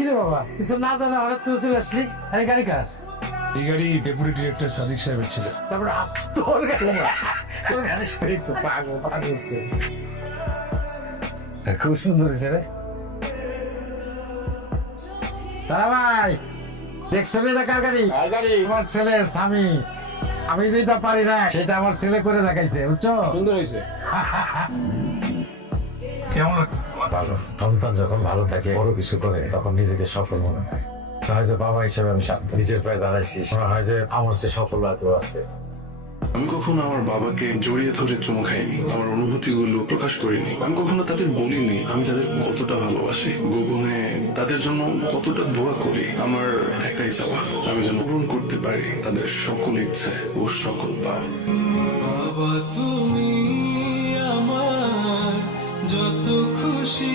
কি রে বাবা কিছু না জানা হঠাৎ করে চলে আসলি? আরে গাড়ি কার? এই গাড়ি ডেপুটি ডিরেক্টর সাদিক সাহেবের ছিল। তারপরে তোর গাড়ি তোর গাড়ি দেখছো পাগল পাগল খুব সুন্দর হয়েছে রে। তারা ভাই দেখছেন এটা কার গাড়ি? আমার ছেলে স্বামী। আমি যেটা পারি না সেটা আমার ছেলে করে দেখাইছে বুঝছো? সুন্দর হয়েছে। কেমন লাগছে? ভালো। সন্তান যখন ভালো থাকে বড় কিছু করে তখন নিজেকে সফল মনে হয়। মনে হয় যে বাবা হিসেবে আমি শান্ত, নিজের পায়ে দাঁড়াইছি। মনে হয় যে আমার সে সফল আর কেউ আছে। আমি কখনো আমার বাবাকে জড়িয়ে ধরে চুমু খাইনি, আমার অনুভূতিগুলো প্রকাশ করিনি। আমি কখনো তাদের বলিনি আমি তাদের কতটা ভালোবাসি, গোপনে তাদের জন্য কতটা দোয়া করি। আমার একটাই চাওয়া, আমি যেন পূরণ করতে পারি তাদের সকল ইচ্ছে ও সকল পাপ। বাবা তুমি আমার যত খুশি